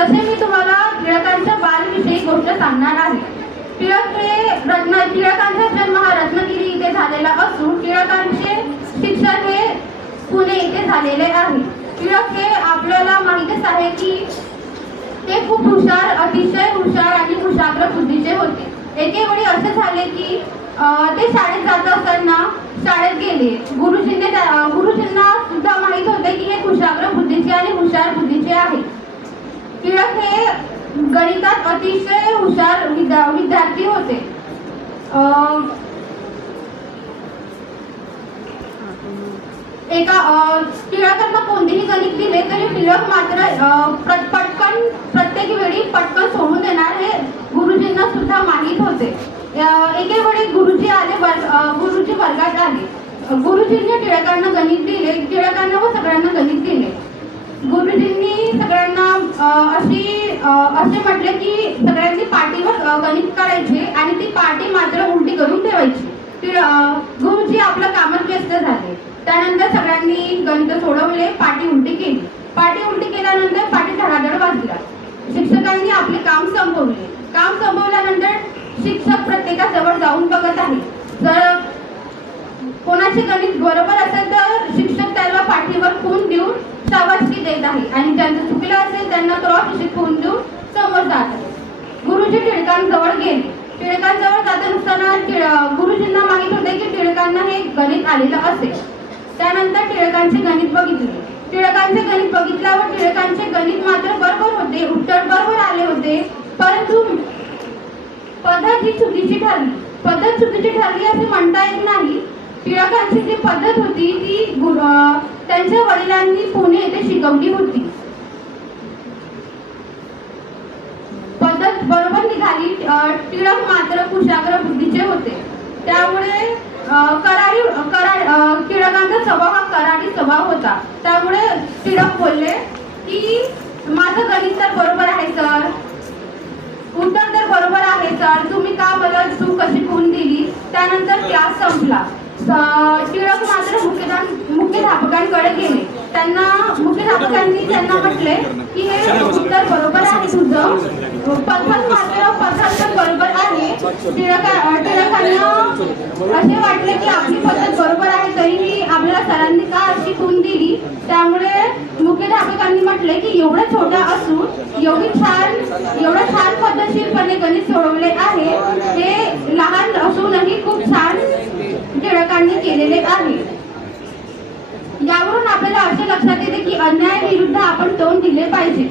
तसे मी तुम्हाला टिळकांच्या बालविषयी गोष्ट सांगणार आहे. टिळकांचा जन्म हा रत्नागिरी इथे झालेला असून टिळकांचे शिक्षण हे पुणे इथे झालेले आहे. टिळक हे आपल्याला माहितच आहे की ते खूप हुशार, अतिशय हुशार आणि कुशाग्र बुद्धीचे होते. एके वेळी असे झाले की ते शाळेत जात असताना शाळेत गेले. गुरुजींना सुद्धा माहित होते की हे कुशाग्र बुद्धीचे आणि हुशार बुद्धीचे आहे. टिळक हे गणितात अतिशय हुशार विद्यार्थी होते. टिळकांना कोणतेही गणित दिले तरी टिळक मात्र प्रत्येक वेळी पटकन सोडून देणार हे गुरुजींना सुद्धा माहीत होते. एके वेळी गुरुजी वर्गात आले. गुरुजींनी टिळकांना गणित दिले. टिळकांना व सगळ्यांना गणित दिले. गुरुजींनी सगळ्यांना असे म्हटले की सगळ्यांनी पाटीवर गणित काढायचे आणि ती पाटी मात्र उलटी करून ठेवायची. गुरुजी आपल्या कामात व्यस्त झाले. त्यानंतर सगळ्यांनी गणित सोडवले. पाटी उलटी केली. पाटी उलटी केल्यानंतर पाटी धडाधड वाजला. शिक्षकांनी आपले काम संपवले. काम संपवल्यानंतर शिक्षक प्रत्येकाजवळ जाऊन बघत आहे. जर कोणाचे गणित बरोबर असेल तर शिक्षक त्याला पाठीवर खून देऊन शाबासकी देत आहे आणि ज्यांचं चुकलं असेल त्यांना क्रॉस खून देऊन समोर जात आहे. गुरुजी टिळकांजवळ गेले. टिळकांजवळ जात असताना गुरुजींना माहित होते की टिळकांना हे गणित आलेलं असेल. त्यानंतर टिळकांचे गणित बघितले. टिळकांचे गणित बघितल्यावर टिळकांचे गणित मात्र बरोबर होते. उत्तर बरोबर आले होते. परंतु पद्धत ही चुकीची ठरली. पद्धत चुकीची ठरली असे म्हणता येत नाही. टिळकांची जी पद्धत होती ती त्यांच्या वडिलांनी पुणे येथे शिकवली होती. पद्धत बरोबर निघाली. टिळक मात्र कुशाग्र बुद्धीचे होते. त्यामुळे टिळकांचा स्वभाव हा कराडी स्वभाव होता. त्यामुळे टिळक बोलले की माझं गणित तर बरोबर आहे सर, उत्तर तर बरोबर आहे सर, तुम्ही का मला चूक कशी खून दिली. त्यानंतर क्लास संपला. टिळक मात्र मुख्याध्यापकांकडे गेले. मुख्याध्यापकांनी त्यांना म्हटले की हे उत्तर बरोबर आहे तुझं, पद्धत तर बरोबर आहे. टिळकांना असे वाटले की आपली पद्धत बरोबर आहे तरीही आपल्याला सरांनी का अशी खून दिली. त्यामुळे मुख्याध्यापकांनी म्हटले की एवढं छोट्या असून एवढं छान पद्धतशीरपणे गणित सोडवले आहे. हे लहान असूनही खूप छान टिळकांनी केलेले आहे. यावरून आपल्याला असे लक्षात येते की अन्यायाविरुद्ध आपण तोंड दिले पाहिजे.